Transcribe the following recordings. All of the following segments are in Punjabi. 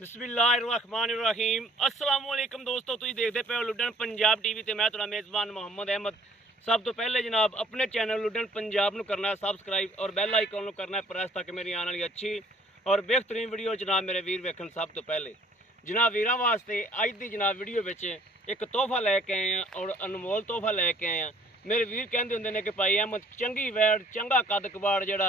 बिस्मिल्लाहिर्रहमानिर्रहीम अस्सलाम वालेकुम दोस्तों, तुम देखते पे हो लुडन पंजाब टीवी ते मैं तुहाडा मेज़बान मोहम्मद अहमद। सब तो पहले जनाब अपने चैनल लुडन पंजाब नू करना सबसक्राइब और बैल आइकन नू करना प्रेस ताकि मेरी आने वाली अच्छी और बेहतरीन वीडियो जनाब मेरे वीर वेखन। सब तो पहले जनाब वीरां वास्ते अज दी जनाब वीडियो विच एक तोहफा लैके आए हैं और अनमोल तोहफा लैके आए हैं। मेरे वीर कहते होंगे ने कि भाई अहमद चंगी वैड़ चंगा कद कबाड़ जड़ा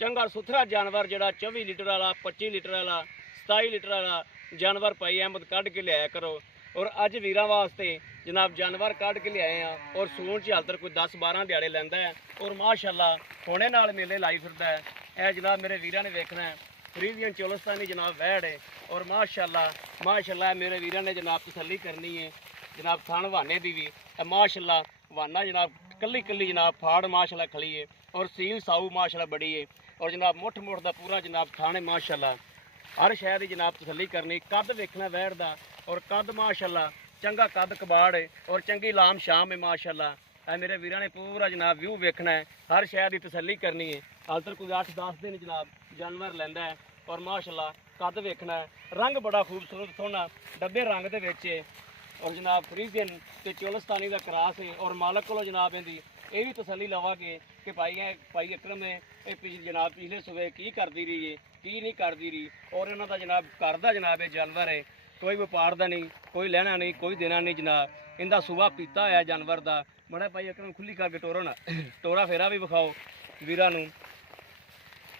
चंगा सुथरा जानवर जड़ा 24 लीटर वाला 25 लीटर वाला 27 लीटर वाला जानवर भाई अहमद कढ़ के लिया करो। और अज वीरां वास्ते जनाब जानवर कढ़ के लियाए हैं और सून च हाल तक कोई 10-12 दिहाड़े लैंदा है और माशाअल्लाह होने नाल मेले लाई फिरदा है। यह जनाब मेरे वीरां ने वेखना है फ्रीजियन चोलस्तानी जनाब वैड़ है और माशाअल्लाह मेरे वीरां ने जनाब तसल्ली करनी है जनाब थान वाने दी भी माशाअल्लाह वाना जनाब कली कली जनाब फाड़ माशाअल्लाह खली है और सील साऊ माशाअल्लाह बड़ी है और जनाब मुठ मुठ का पूरा जनाब थाने माशाअल्लाह हर शहर की जनाब तसल्ली करनी। कद वेखना वैड़ का और कद माशाअल्लाह चंगा कद कबाड़ है और चंगी लाम शाम है माशाअल्लाह। मेरे वीरां ने पूरा जनाब व्यू वेखना है हर शहर की तसल्ली करनी है। हाल तक कोई 8-10 दिन जनाब जानवर लैंदा है और माशाअल्लाह कद वेखना है रंग बड़ा खूबसूरत सोहना डब्बे रंग के विच है और जनाब फ्रीजियन ते चोलस्तानी का क्रास है और मालक को जनाब इहदी ये भी तसल्ली लवांगे कि भाई अकरम ने जनाब पिछले सुबह की करती रही है की नहीं करती रही और इन्हों का जनाब घर का जनाब ये जानवर है कोई व्यापार का नहीं कोई लेना नहीं कोई देना नहीं जनाब इनका सुबह पीता है जानवर का बड़ा भाई अकरम खुली करके टोरो ना टोरा फेरा भी विखाओ वीरां नूं।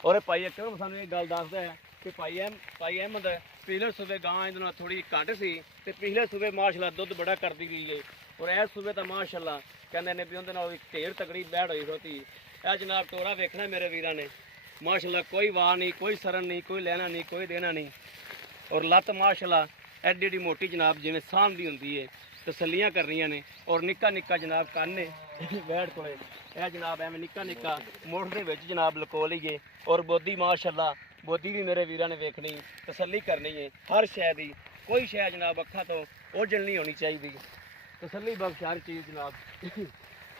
और भाई अकरम सानू एक गल दसदा है कि भाई अहमद पिछले सुबह गां इहदे थोड़ी घट सी ते पिछले सुबह माशाअल्लाह दुध बड़ा करती रही है और इस सुबह तो माशाअल्लाह कहते ने भी उहदे नाल ढेर तगड़ी बैड़ होई होती। यह जनाब टोरा वेखना मेरे वीरां ने माशाअल्लाह कोई वाह नहीं कोई सरन नहीं कोई लेना नहीं कोई देना नहीं और लत्त माशाअल्लाह एडी एडी मोटी जनाब जिवें साम दी हुंदी है तसल्लियां करनियां ने और निक्का निक्का जनाब कन्न है बैड़ कोले यह जनाब एवं निक्का निक्का मुठ दे विच जनाब लको लईए और बोदी माशाअल्लाह बोदी भी मेरे वीरां ने वेखनी तसल्ली करनी है हर शै दी कोई शै जनाब अखा तो ओझल नहीं होनी चाहिए तसल्ली बख्श हर चीज़ जनाब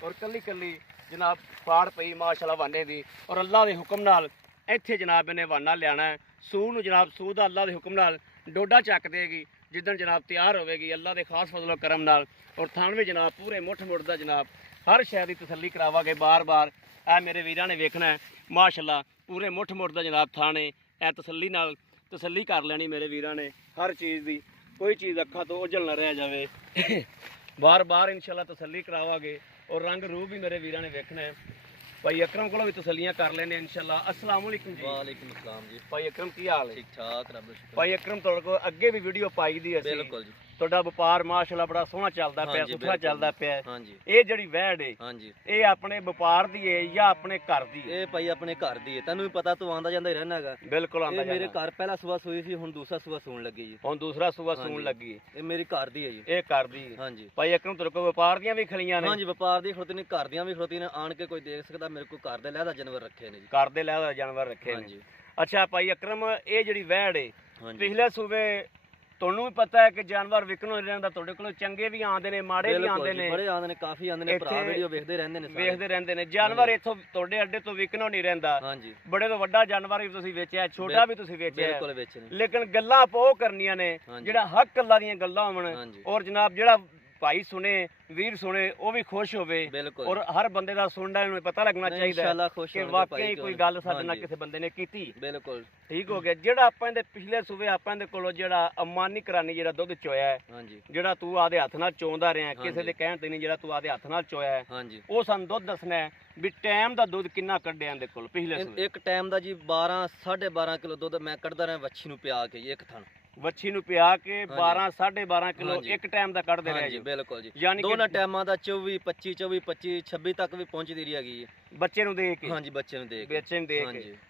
और कली कली जनाब फाड़ पई माशाअल्लाह वाने दी और अल्लाह के हुक्म नाल इत्थे जनाब इन्हें वाना लियाना है सूह नूं जनाब सूह दा अल्लाह के हुक्म नाल डोडा चक देगी जिदन जनाब तैयार होगी अल्लाह के खास फजलो करम नाल और थान भी जनाब पूरे मुठ मुठ दा जनाब हर शहर की तसल्ली करावांगे बार बार। ए मेरे वीरां ने वेखना है माशाअल्लाह पूरे मुठ मुठ दा जनाब थाने ए तसल्ली नाल तसल्ली कर लेनी मेरे वीरां ने हर चीज़ की कोई चीज़ अखा तो ओझल ना रह जाए बार बार इंशाअल्लाह तसल्ली करावांगे और रंग रूप भी मेरे वीरां ने वेखना है। भाई अकरम को भी तसल्लियां कर लेने इंशाअल्लाह। अस्सलाम वालेकुम जी। वालेकुम अस्सलाम जी। भाई अकरम की हाल है? ठीक ठाक रब शुक्र। भाई अकरम तुहाडे कोल अगे भी वीडियो पाई दी है बिल्कुल जी। ਤੁਹਾਡਾ ਵਪਾਰ ਮਾਸ਼ਾਅੱਲਾ ਬੜਾ ਸੋਹਣਾ ਚੱਲਦਾ ਪਿਆ ਸੁਥਰਾ ਚੱਲਦਾ ਪਿਆ ਹਾਂਜੀ ਇਹ ਜਿਹੜੀ ਵਹਿੜ ਹੈ ਹਾਂਜੀ ਇਹ ਆਪਣੇ ਵਪਾਰ ਦੀ ਹੈ ਜਾਂ ਆਪਣੇ ਘਰ ਦੀ ਹੈ? ਇਹ ਭਾਈ ਆਪਣੇ ਘਰ ਦੀ ਹੈ ਤੈਨੂੰ ਵੀ ਪਤਾ ਤੂੰ ਆਂਦਾ ਜਾਂਦਾ ਹੀ ਰਹਿਣਾ ਹੈਗਾ। ਬਿਲਕੁਲ ਆਂਦਾ ਜਾਂਦਾ। ਇਹ ਮੇਰੇ ਘਰ ਪਹਿਲਾ ਸੂਆ ਸੂਈ ਸੀ ਹੁਣ ਦੂਸਰਾ ਸੂਆ ਸੂਣ ਲੱਗੀ ਜੀ। ਹੁਣ ਦੂਸਰਾ ਸੂਆ ਸੂਣ ਲੱਗੀ ਇਹ ਮੇਰੀ ਘਰ ਦੀ ਹੈ ਜੀ। ਇਹ ਘਰ ਦੀ ਹਾਂਜੀ ਭਾਈ ਅਕਰਮ ਤੁਹਾਡੇ ਕੋਲ ਵਪਾਰ ਦੀਆਂ ਵੀ ਖਲੀਆਂ ਨੇ? ਹਾਂਜੀ ਵਪਾਰ ਦੀ ਖੜੋਤੀ ਨੇ ਘਰ ਦੀਆਂ ਵੀ ਖੜੋਤੀ ਨੇ ਆਣ ਕੇ ਕੋਈ ਦੇਖ ਸਕਦਾ ਮੇਰੇ ਕੋਲ ਘਰ ਦੇ ਲਹਿਦਾ ਜਾਨਵਰ ਰੱਖੇ ਨੇ ਜੀ। ਘਰ ਦੇ ਲਹਿਦਾ ਜਾਨਵਰ ਰੱਖੇ ਨੇ। ਹਾਂਜੀ ਅੱਛਾ ਭਾਈ ਅਕਰਮ ਇਹ ਜਿਹੜੀ ਵਹਿੜ ਹੈ ਹਾਂਜੀ ਪਿਛਲੇ ਸੂਬੇ ਤੁਹਾਨੂੰ ਵੀ ਪਤਾ ਹੈ ਕਿ ਜਾਨਵਰ ਵਿਕਣੋਂ ਨਹੀਂ ਰਹਿੰਦਾ ਤੁਹਾਡੇ ਕੋਲ ਚੰਗੇ ਵੀ ਆਉਂਦੇ ਨੇ ਮਾੜੇ ਵੀ ਆਉਂਦੇ ਨੇ ਬੜੇ ਆਉਂਦੇ ਨੇ ਕਾਫੀ ਆਉਂਦੇ ਨੇ ਭਰਾ ਵੀਡੀਓ ਵੇਖਦੇ ਰਹਿੰਦੇ ਨੇ ਵੇਖਦੇ ਰਹਿੰਦੇ ਨੇ ਜਾਨਵਰ ਇੱਥੋਂ ਤੁਹਾਡੇ ਅੱਡੇ ਤੋਂ ਵਿਕਣੋਂ ਨਹੀਂ ਰਹਿੰਦਾ। ਹਾਂਜੀ ਬੜੇ ਤੋਂ ਵੱਡਾ ਜਾਨਵਰ ਵੀ ਤੁਸੀਂ ਵੇਚਿਆ ਛੋਟਾ ਵੀ ਤੁਸੀਂ ਵੇਚਿਆ ਬਿਲਕੁਲ ਵੇਚਣੇ ਲੇਕਿਨ ਗੱਲਾਂ ਆਪਾਂ ਉਹ ਕਰਨੀਆਂ ਨੇ ਜਿਹੜਾ ਹੱਕ ਅੱਲਾ ਦੀਆਂ ਗੱਲਾਂ ਹੋਣ ਔਰ ਜਨਾਬ ਜਿਹੜਾ ਭਾਈ ਸੁਣੇ ਵੀਰ ਸੁਣੇ ਉਹ ਵੀ ਖੁਸ਼ ਹੋਵੇ ਔਰ ਹਰ ਬੰਦੇ ਦਾ ਸੁਣਨ ਨੂੰ ਪਤਾ ਲੱਗਣਾ ਚਾਹੀਦਾ ਕਿ ਵਾਕਈ ਕੋਈ ਗੱਲ ਸਾਡੇ ਨਾਲ ਕਿਸੇ ਬੰਦੇ ਨੇ ਕੀਤੀ। ਬਿਲਕੁਲ ਠੀਕ ਹੋ ਗਿਆ। ਜਿਹੜਾ ਆਪਾਂ ਇਹਦੇ ਪਿਛਲੇ ਸੂਬੇ ਆਪਾਂ ਇਹਦੇ ਕੋਲੋਂ ਜਿਹੜਾ ਅਮਾਨੀ ਕਰਾਨੀ ਜਿਹੜਾ ਦੁੱਧ ਚੋਇਆ ਹੈ ਜਿਹੜਾ ਤੂੰ ਆਦੇ ਹੱਥ ਨਾਲ ਚੋਂਦਾ ਰਿਹਾ ਕਿਸੇ ਦੇ ਕਹਿਣ ਤੇ ਨਹੀਂ ਜਿਹੜਾ ਤੂੰ ਆਦੇ ਹੱਥ ਨਾਲ ਚੋਇਆ ਹੈ ਉਹ ਸਾਨੂੰ ਦੁੱਧ ਦੱਸਣਾ ਹੈ ਵੀ ਟਾਈਮ ਦਾ ਦੁੱਧ ਕਿੰਨਾ ਕੱਢਿਆ ਇਹਦੇ ਕੋਲ ਪਿਛਲੇ ਸੂਬੇ? ਇੱਕ ਟਾਈਮ ਦਾ ਜੀ 12-12.5 ਕਿਲੋ ਦੁੱਧ ਮੈਂ ਕੱਢਦਾ ਰਿਹਾ ਵੱਛੀ ਨੂੰ ਪਿਆ ਕੇ ਇੱਕ ਥਣ ਵੱਛੀ ਨੂੰ ਪਿਆ ਕੇ 12-12.5 ਕਿਲੋ ਇੱਕ ਟਾਈਮ ਦਾ ਕੱਢਦੇ ਰਹੇ ਜੀ। ਬਿਲਕੁਲ ਜੀ ਯਾਨੀ ਦੋਨਾਂ ਟਾਈਮਾਂ ਦਾ 24-25 ਤੱਕ ਵੀ ਪਹੁੰਚਦੀ ਰਹੀ ਹੈਗੀ ਬੱਚੇ ਨੂੰ ਦੇ ਕੇ। ਹਾਂਜੀ ਬੱਚੇ ਨੂੰ ਦੇ ਕੇ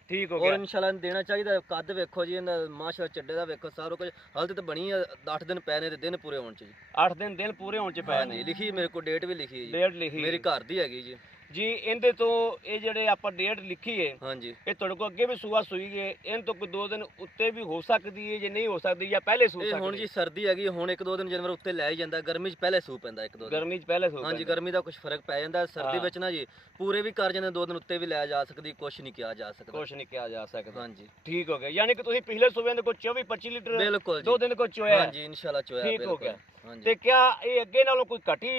ਠੀਕ ਹੋ ਗਿਆ। ਔਰ ਇਨਸ਼ਾਅੱਲਾ ਦੇਣਾ ਚਾਹੀਦਾ। ਕੱਦ ਵੇਖੋ ਜੀ ਇਹਦਾ ਮਾਸ਼ਾਅੱਲਾ ਚੱਡੇ ਦਾ ਵੇਖੋ ਸਾਰਾ ਕੁਝ ਹਾਲਤ ਤੇ ਬਣੀ 8 ਦਿਨ ਪਏ ਨੇ ਤੇ ਦਿਨ ਪੂਰੇ ਹੋਣ ਚ ਜੀ। 8 ਦਿਨ ਪੂਰੇ ਹੋਣ ਚ ਪਏ ਨੇ। ਲਿਖੀ ਮੇਰੇ ਕੋਲ ਡੇਟ ਵੀ ਲਿਖੀ ਹੈ ਜੀ। ਡੇਟ ਲਿਖੀ ਮੇਰੀ ਘਰ ਦੀ ਹੈਗੀ ਜੀ। ਜੀ ਇਹਦੇ ਤੋਂ ਇਹ ਜਿਹੜੇ ਆਪਾਂ ਡੇਟ ਲਿਖੀ ਹੈ ਹਾਂਜੀ ਇਹ ਤੁਹਾਡੇ ਕੋਲ ਅੱਗੇ ਵੀ ਸੂਆ ਸੂਈ ਹੈ, ਇਹਨਾਂ ਤੋਂ ਕੋਈ 2 ਦਿਨ ਉੱਤੇ ਵੀ ਹੋ ਸਕਦੀ ਹੈ ਜੇ ਨਹੀਂ ਹੋ ਸਕਦੀ ਜਾਂ ਪਹਿਲੇ ਸੂ ਇਹ ਸਕਦੀ ਹੁਣ ਜੀ ਸਰਦੀ ਹੈਗੀ, ਹੁਣ 1-2 ਦਿਨ ਜਾਨਵਰ ਉੱਤੇ ਲੈ ਹੀ ਜਾਂਦਾ, ਗਰਮੀ 'ਚ ਪਹਿਲੇ ਸੂ ਪੈਂਦਾ 1-2 ਦਿਨ। ਗਰਮੀ 'ਚ ਪਹਿਲੇ ਸੂ ਹਾਂਜੀ ਗਰਮੀ ਦਾ ਕੁਝ ਫਰਕ ਪੈ ਜਾਂਦਾ, ਸਰਦੀ ਹਾਂ। ਵਿੱਚ ਨਾ ਜੀ ਪੂਰੇ ਵੀ ਕਰ ਜਾਂਦੇ, 2 ਦਿਨ ਉੱਤੇ ਵੀ ਲੈ ਜਾ ਸਕਦੀ, ਕੁਝ ਨਹੀਂ ਕਿਹਾ ਜਾ ਸਕਦਾ। ਕੁਛ ਨਹੀਂ ਕਿਹਾ ਜਾ ਸਕਦਾ। ਹਾਂਜੀ ਠੀਕ ਹੋ ਗਿਆ, ਯਾਨੀ ਕਿ ਤੁਸੀਂ ਪਿਛਲੇ ਸੂਬੇ ਦੇ ਕੋਈ 24-25 ਲੀਟਰ ਬਿਲਕੁਲ 2 ਜੀ, ਦਿਨ ਕੋ ਚੋਇਆ ਹਾਂਜੀ ਇਨਸ਼ਾਅੱਲਾ ਚੋਇਆ ਠੀਕ ਹੋ ਬਿਲਕੁਲ। ਗਿਆ। ਹਾਂਜੀ ਤੇ ਕਿਆ ਇਹ ਅੱਗੇ ਨਾਲੋਂ ਕੋਈ ਘਟੀ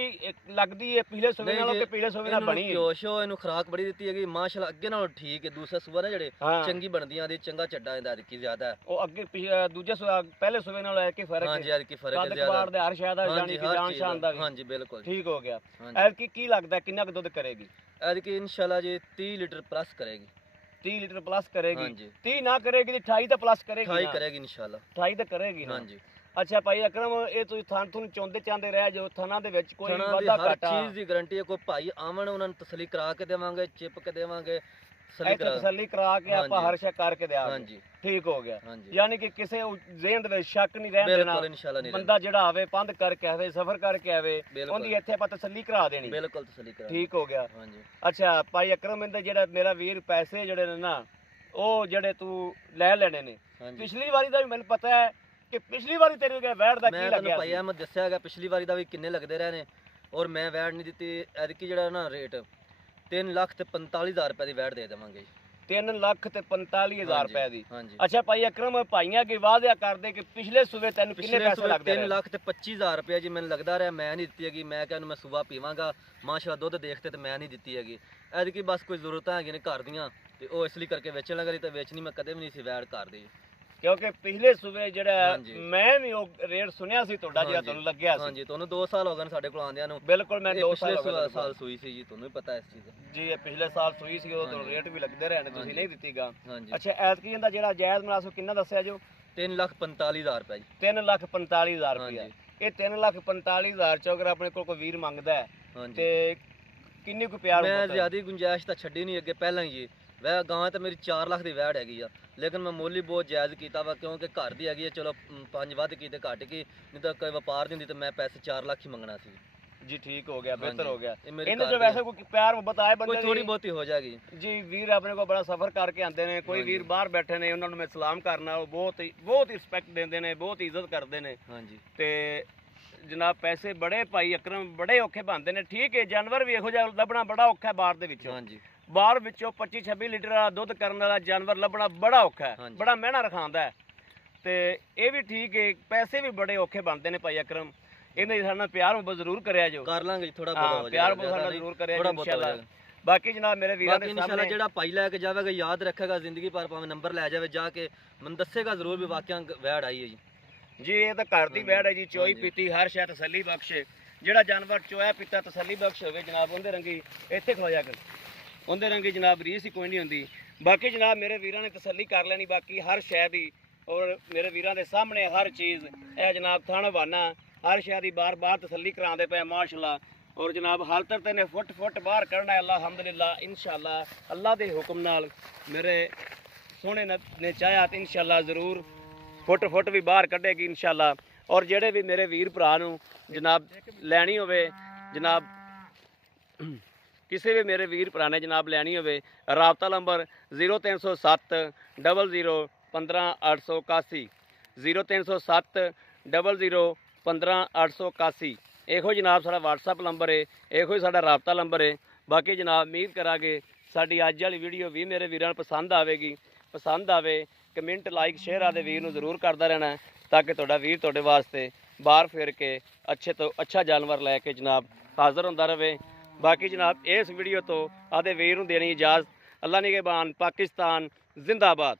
ਲੱਗਦੀ ਹੈ ਪਿਛਲੇ ਸੂਬੇ ਨਹੀਂ ਨਾਲੋਂ ਜੀ, ਕਿ ਪਿਛਲੇ ਸੂਬੇ ਨਾਲ ਬਣੀ ਹੈ? ਕਿਉਂ ਇਹਨੂੰ ਖੁਰਾਕ ਬੜੀ ਦਿੱਤੀ ਹੈਗੀ ਮਾਸ਼ਾਅੱਲਾ, ਅੱਗੇ ਨਾਲੋਂ ਠੀਕ ਹੈ। ਦੂਸਰਾ ਸੂਬਾ ਨਾ ਜਿਹੜੇ ਹਾਂ ਚੰਗੀ ਬਣਦੀਆਂ ਦੀ, ਚੰਗਾ ਚੱਡਾ ਇਹਦਾ ਕੀ ਜ਼ਿਆਦਾ ਹੈ। ਉਹ ਅੱਗੇ ਦੂਜੇ ਸੂਬੇ ਪਹਿਲੇ ਸੂਬੇ ਨਾਲੋਂ ਐ ਕੀ ਫਰਕ ਹੈ? ਹਾਂਜੀ ਕੀ ਫਰਕ ਹੈ ਕੱਦ ਜ਼ਿਆਦਾ। ਕਬਾੜ ਦੇ ਹਰ ਸ਼ਾਇਦ ਹਾਂਜੀ, ਜਾਨੀ ਕਿ ਹਰ ਜਾਨ ਚੀਜ਼ ਸ਼ਾਨ ਦਾ ਵੀ ਹਾਂਜੀ ਬਿਲਕੁਲ ਠੀਕ ਹੋ ਗਿਆ। ਹਾਂਜੀ ਐ ਕੀ ਲੱਗਦਾ ਕਿੰਨਾ ਕੁ ਦੁੱਧ ਕਰੇਗੀ? ਐਤਕੀ ਇਨਸ਼ਾਅੱਲਾ ਜੀ 30 ਲੀਟਰ ਪਲੱਸ ਕਰੇਗੀ। 30 ਲੀਟਰ ਪਲੱਸ ਕਰੇਗੀ। ਹਾਂਜੀ 30 ਨਾ ਕਰੇਗੀ ਤੇ 28 ਤਾਂ ਪਲੱਸ ਕਰੇਗੀ 28 ਨਾ। ਕਰੇਗੀ ਇਨਸ਼ਾਅੱਲਾ। 28 ਤਾਂ ਕਰੇਗੀ ਨਾ। ਹਾਂਜੀ ਅੱਛਾ ਭਾਈ ਅਕਰਮ, ਇਹ ਤੁਸੀਂ ਥਾਂ ਤੁਹਾਨੂੰ ਚੌਂਦੇ ਚਾਂਦੇ ਰਹਿ ਜਾਓ, ਥਾਂ ਦੇ ਵਿੱਚ ਕੋਈ ਥਣਾ ਦੀ ਵਾਧਾ ਹਰ ਘਾਟਾ ਚੀਜ਼ ਦੀ ਗਾਰੰਟੀ ਹੈ। ਕੋਈ ਭਾਈ ਆਵਣ ਉਹਨਾਂ ਨੂੰ ਤਸੱਲੀ ਕਰਾ ਕੇ ਦੇਵਾਂਗੇ, ਚਿਪ ਕੇ ਦੇਵਾਂਗੇ, ਤਸੱਲੀ ਇੱਥੇ ਕਰਾ। ਤਸੱਲੀ ਕਰਾ ਕੇ ਆਪਾਂ ਹਾਂਜੀ। ਹਰ ਸ਼ੈ ਕਰਕੇ ਦਿਆਂਗੇ। ਹਾਂਜੀ ਠੀਕ ਹੋ ਗਿਆ, ਹਾਂਜੀ ਯਾਨੀ ਕਿ ਕਿਸੇ ਜ਼ਿਹਨ ਦੇ ਵਿੱਚ ਸ਼ੱਕ ਨਹੀਂ ਰਹਿਣ ਦੇਣਾ। ਬਿਲਕੁਲ ਇਨਸ਼ਾਅੱਲਾ ਨਹੀਂ ਬੰਦਾ ਜਿਹੜਾ ਆਵੇ ਪੰਧ ਕਰਕੇ ਆਵੇ, ਸਫ਼ਰ ਕਰਕੇ ਆਵੇ, ਬਿਲਕੁਲ। ਉਹਦੀ ਇੱਥੇ ਆਪਾਂ ਤਸੱਲੀ ਕਰਾ ਦੇਣੀ। ਬਿਲਕੁਲ ਤਸੱਲੀ ਕਰਾ। ਠੀਕ ਹੋ ਗਿਆ। ਹਾਂਜੀ ਅੱਛਾ ਭਾਈ ਅਕਰਮ, ਇਹਦੇ ਜਿਹੜਾ ਮੇਰਾ ਵੀਰ ਪੈਸੇ ਜਿਹੜੇ ਨੇ ਨਾ ਉਹ ਜਿਹੜੇ ਤੂੰ ਲੈ ਲੈਣੇ ਨੇ, ਹਾਂਜੀ ਪਿਛਲੀ ਵਾਰੀ ਦਾ ਵੀ ਮੈਨੂੰ ਪਤਾ ਹੈ ਕਿ ਪਿਛਲੀ ਵਾਰੀ ਤੇਰੇ ਕੋਲ ਵੈਟ ਦਾ ਕੀ ਮੈਂ ਤੁਹਾਨੂੰ ਲੱਗਿਆ ਭਾਈ ਸੀ? ਅਹਿਮਦ ਦੱਸਿਆ ਹੈਗਾ ਪਿਛਲੀ ਵਾਰੀ ਦਾ ਵੀ ਕਿੰਨੇ ਲੱਗਦੇ ਰਹੇ ਨੇ, ਔਰ ਮੈਂ ਵੈਟ ਨਹੀਂ ਦਿੱਤੀ। ਐਤਕੀ ਜਿਹੜਾ ਨਾ ਰੇਟ 3,45,000 ਰੁਪਏ ਦੀ ਵੈਟ ਦੇ ਦੇਵਾਂਗੇ। 3,45,000 ਹਾਂਜੀ, ਰੁਪਏ ਦੀ। ਹਾਂਜੀ ਅੱਛਾ ਭਾਈ ਅਕਰਮ, ਭਾਈਆਂ ਕੀ ਵਾਅਦਾ ਕਰਦੇ ਕਿ ਪਿਛਲੇ ਸੂਬੇ ਤੈਨੂੰ ਕਿੰਨੇ ਪਿਛਲੇ ਪੈਸੇ ਸੂਬੇ ਲੱਗਦੇ ਰਹੇ? 3,25,000 ਰੁਪਏ ਜੀ ਮੈਨੂੰ ਲੱਗਦਾ ਰਿਹਾ, ਮੈਂ ਨਹੀਂ ਦਿੱਤੀ ਹੈਗੀ। ਮੈਂ ਕਿਹਾ ਇਹਨੂੰ ਮੈਂ ਸੁਬਾ ਪੀਵਾਂਗਾ ਮਾਸ਼ਾਅੱਲਾ, ਦੁੱਧ ਦੇਖਤੇ ਤੇ ਮੈਂ ਨਹੀਂ ਦਿੱਤੀ ਹੈਗੀ। ਐਤਕੀ ਬਸ ਕੋਈ ਜ਼ਰੂਰਤਾਂ ਹੈਗੀਆਂ ਨੇ ਘਰ ਦੀਆਂ ਤੇ ਉਹ ਇਸ ਲਈ ਕਰਕੇ ਵੇਚਣ ਲੱਗ ਰਹੀ, ਤੇ ਵੇਚਣੀ ਮੈਂ ਕਦੇ ਵੀ ਨਹੀਂ ਸੀ ਵੈਟ ਕਰਦੀ। ਕਿਉਂਕਿ ਪਿਛਲੇ ਸੂਬੇ ਜਿਹੜਾ ਹਾਂਜੀ। ਮੈਂ ਵੀ ਉਹ ਰੇਟ ਸੁਣਿਆ ਸੀ ਤੁਹਾਡਾ ਜਿਹੜਾ ਹਾਂਜੀ, ਤੁਹਾਨੂੰ ਲੱਗਿਆ ਸੀ। ਹਾਂਜੀ ਤੁਹਾਨੂੰ 2 ਸਾਲ ਹੋ ਗਏ ਨੇ ਸਾਡੇ ਕੋਲ ਆਉਂਦਿਆਂ ਨੂੰ। ਬਿਲਕੁਲ ਮੈਂ ਇਹ 2 ਪਿਛਲੇ ਸਾਲ ਹੋ ਗਏ ਸਾਲ ਸੂਈ ਸੀ ਜੀ, ਤੁਹਾਨੂੰ ਵੀ ਪਤਾ ਇਸ ਚੀਜ਼ ਦਾ। ਜੀ। ਇਹ ਪਿਛਲੇ ਸਾਲ ਸੂਈ ਸੀ, ਉਦੋਂ ਤੁਹਾਨੂੰ ਹਾਂਜੀ। ਰੇਟ ਵੀ ਲੱਗਦੇ ਰਹੇ ਨੇ, ਤੁਸੀਂ ਹਾਂਜੀ। ਨਹੀਂ ਦਿੱਤੀਗਾ। ਹਾਂਜੀ ਅੱਛਾ ਐਤਕੀ ਦਾ ਜਿਹੜਾ ਜਾਇਜ਼ ਮੁਨਾਸਬ ਕਿੰਨਾ ਦੱਸਿਆ ਜੋ? 3,45,000 ਰੁਪਏ ਜੀ। 3,45,000 ਰੁਪਇਆ। ਹਾਂਜੀ ਇਹ 3,45,000 ਚੋਂ ਅਗਰ ਆਪਣੇ ਕੋਲ ਕੋਈ ਵੀਰ ਮੰਗਦਾ ਹੈ ਹਾਂਜੀ ਤੇ ਕਿੰਨੀ ਕੁ ਪਿਆਰ ਮੈਂ ਮੁਹੱਬਤ ਹੈ? ਜ਼ਿਆਦੀ ਗੁੰਜਾਇਸ਼ ਤਾਂ ਛੱਡੀ ਨਹੀਂ ਅੱਗੇ ਪਹਿਲਾਂ ਹੀ ਜੀ। ਵੈ ਗਾਂ ਤਾਂ ਮੇਰੀ 4 ਲੱਖ ਦੀ ਵੈੜ ਹੈਗੀ ਆ, ਲੇਕਿਨ ਮੈਂ ਮੁੱਲ ਹੀ ਬਹੁਤ ਜਾਇਜ਼ ਕੀਤਾ ਵਾ, ਕਿਉਂਕਿ ਘਰ ਦੀ ਹੈਗੀ ਆ। ਚਲੋ 5 ਵੱਧ ਕੀ ਤੇ ਘੱਟ ਕੀ, ਨਹੀਂ ਤਾਂ ਕੋਈ ਵਪਾਰ ਨਹੀਂ ਹੁੰਦੀ ਤੇ ਮੈਂ ਪੈਸੇ 4 ਲੱਖ ਹੀ ਮੰਗਣਾ ਸੀ ਜੀ। ਠੀਕ ਹੋ ਗਿਆ, ਬਿਹਤਰ ਹਾਂਜੀ। ਹੋ ਗਿਆ। ਇਹ ਮੇਰੇ ਇਹਨੇ ਘਰ ਜੋ ਦੀ ਵੈਸੇ ਕੋਈ ਪਿਆਰ ਮੁਹੱਬਤ ਆਏ ਕੋਈ ਬੰਦੇ ਥੋੜੀ ਦੀ ਬਹੁਤੀ ਹੋ ਜਾਏਗੀ ਜੀ। ਵੀਰ ਆਪਣੇ ਕੋਲ ਬੜਾ ਸਫ਼ਰ ਕਰਕੇ ਆਉਂਦੇ ਨੇ, ਕੋਈ ਹਾਂਜੀ। ਵੀਰ ਬਾਹਰ ਬੈਠੇ ਨੇ, ਉਹਨਾਂ ਨੂੰ ਮੈਂ ਸਲਾਮ ਕਰਨਾ, ਉਹ ਬਹੁਤ ਹੀ ਰਿਸਪੈਕਟ ਦਿੰਦੇ ਨੇ, ਬਹੁਤ ਇੱਜ਼ਤ ਕਰਦੇ ਨੇ। ਹਾਂਜੀ ਤੇ ਜਨਾਬ ਪੈਸੇ ਬੜੇ ਭਾਈ ਅਕਰਮ ਬੜੇ ਔਖੇ ਬਣਦੇ ਨੇ। ਠੀਕ ਹੈ, ਜਾਨਵਰ ਵੀ ਇਹੋ ਜਿਹਾ ਲੱਭਣਾ ਬੜਾ ਔਖਾ ਹੈ ਬਾਹਰ ਦੇ ਵਿੱਚੋਂ। ਹਾਂਜੀ ਬਾਹਰ ਵਿੱਚੋਂ 25-26 ਲੀਟਰ ਦਾ ਦੁੱਧ ਕਰਨ ਵਾਲਾ ਜਾਨਵਰ ਲੱਭਣਾ ਬੜਾ ਔਖਾ ਹੈ, ਹਾਂਜੀ। ਬੜਾ ਮਹਿਣਾ ਰਖਾਉਂਦਾ ਹੈ। ਤੇ ਇਹ ਵੀ ਠੀਕ ਹੈ, ਪੈਸੇ ਵੀ ਬੜੇ ਔਖੇ ਬਣਦੇ ਨੇ ਭਾਈ ਅਕਰਮ। ਇਹਨੇ ਸਾਡੇ ਨਾਲ ਪਿਆਰ ਮੁਹੱਬਤ ਜ਼ਰੂਰ ਕਰਿਆ ਜੋ। ਕਰ ਲਾਂਗੇ ਜੀ, ਥੋੜਾ ਹਾਂ, ਬਹੁਤ ਹੋ ਪਿਆਰ ਜਾਏਗਾ, ਮੁਹੱਬਤ ਨਾਲ ਜ਼ਰੂਰ ਕਰਿਆ ਥੋੜਾ ਜੀ ਬਹੁਤ ਹੋ ਇਨਸ਼ਾਅੱਲਾ। ਜਾਏਗਾ। ਬਾਕੀ ਜਨਾਬ ਮੇਰੇ ਵੀਰਾਂ ਬਾਕੀ ਦੇ ਇਨਸ਼ਾਅੱਲਾ ਸਾਹਮਣੇ ਜਿਹੜਾ ਭਾਈ ਲੈ ਕੇ ਜਾਵੇਗਾ ਯਾਦ ਰੱਖੇਗਾ ਜ਼ਿੰਦਗੀ ਭਰ, ਭਾਵੇਂ ਨੰਬਰ ਲੈ ਜਾਵੇ ਜਾ ਕੇ ਮੈਨੂੰ ਦੱਸੇਗਾ ਜ਼ਰੂਰ ਵੀ ਵਾਕਿਆ ਵੈੜ ਆਈ ਹੈ ਜੀ। ਜੀ ਇਹ ਤਾਂ ਘਰ ਦੀ ਹਾਂਜੀ, ਵੈੜ ਹੈ ਜੀ, ਚੋਈ ਹਾਂਜੀ। ਪੀਤੀ ਹਰ ਸ਼ੈ ਤਸੱਲੀ ਬਖਸ਼। ਜਿਹੜਾ ਜਾਨਵਰ ਚੋਇਆ ਪੀਤਾ ਤਸੱਲੀ ਬਖਸ਼ ਹੋਵੇ ਜਨਾਬ, ਉਹਦੇ ਰੰਗੀ ਇੱਥੇ ਖਲੋ ਜਾ ਕਰ, ਉਹਦੇ ਰੰਗੀ ਜਨਾਬ ਰੀਸ ਹੀ ਕੋਈ ਨਹੀਂ ਹੁੰਦੀ। ਬਾਕੀ ਜਨਾਬ ਮੇਰੇ ਵੀਰਾਂ ਨੇ ਤਸੱਲੀ ਕਰ ਲੈਣੀ ਬਾਕੀ ਹਰ ਸ਼ੈ ਦੀ, ਔਰ ਮੇਰੇ ਵੀਰਾਂ ਦੇ ਸਾਹਮਣੇ ਹਰ ਚੀਜ਼ ਇਹ ਜਨਾਬ ਥਣ ਵਾਨਾ ਹਰ ਸ਼ੈ ਦੀ ਬਾਰ-ਬਾਰ ਤਸੱਲੀ ਕਰਾਉਂਦੇ ਪਏ ਮਾਸ਼ਾਅੱਲਾ। ਔਰ ਜਨਾਬ ਹਾਲਤ ਤੇ ਨੇ ਫੁੱਟ ਬਾਹਰ ਕੱਢਣਾ ਹੈ ਅਲਹਮਦੁਲਿਲਾ ਇਨਸ਼ਾਅੱਲਾ। ਅੱਲਾ ਦੇ ਹੁਕਮ ਨਾਲ ਮੇਰੇ ਸੋਹਣੇ ਨੇ ਚਾਹਿਆ ਤੇ ਇਨਸ਼ਾਅੱਲਾ ਜ਼ਰੂਰ ਫੁੱਟ ਵੀ ਬਾਹਰ ਕੱਢੇਗੀ ਇਨਸ਼ਾਅੱਲਾ। ਔਰ ਜਿਹੜੇ ਵੀ ਮੇਰੇ ਵੀਰ ਭਰਾ ਨੂੰ ਜਨਾਬ ਲੈਣੀ ਹੋਵੇ ਜਨਾਬ, ਕਿਸੇ ਵੀ ਮੇਰੇ ਵੀਰ ਭਰਾ ਨੇ ਜਨਾਬ ਲੈਣੀ ਹੋਵੇ, ਰਾਬਤਾ ਨੰਬਰ 0307 00 15 881 0307 00 15 881। ਇਹੋ ਜਨਾਬ ਸਾਡਾ WhatsApp ਨੰਬਰ ਹੈ, ਇਹੋ ਹੀ ਸਾਡਾ ਰਾਬਤਾ ਨੰਬਰ ਹੈ। ਬਾਕੀ ਜਨਾਬ ਉਮੀਦ ਕਰਾਂਗੇ ਸਾਡੀ ਅੱਜ ਵਾਲੀ ਵੀਡੀਓ ਵੀ ਮੇਰੇ ਵੀਰਾਂ ਨੂੰ ਪਸੰਦ ਆਵੇਗੀ। ਪਸੰਦ ਆਵੇ ਕਮੈਂਟ ਲਾਈਕ ਸ਼ੇਅਰ ਆਦੇ ਵੀਰ ਨੂੰ ਜ਼ਰੂਰ ਕਰਦਾ ਰਹਿਣਾ, ਤਾਂ ਕਿ ਤੁਹਾਡਾ ਵੀਰ ਤੁਹਾਡੇ ਵਾਸਤੇ ਬਾਹਰ ਫਿਰ ਕੇ ਅੱਛੇ ਤੋਂ ਅੱਛਾ ਜਾਨਵਰ ਲੈ ਕੇ ਜਨਾਬ ਹਾਜ਼ਰ ਹੁੰਦਾ ਰਹੇ। ਬਾਕੀ ਜਨਾਬ ਇਸ ਵੀਡੀਓ ਤੋਂ ਆਦੇ ਵੀਰ ਨੂੰ ਦੇਣੀ ਇਜਾਜ਼ਤ। ਅੱਲਾ ਨਿਗਹਿਬਾਨ, ਪਾਕਿਸਤਾਨ ਜ਼ਿੰਦਾਬਾਦ।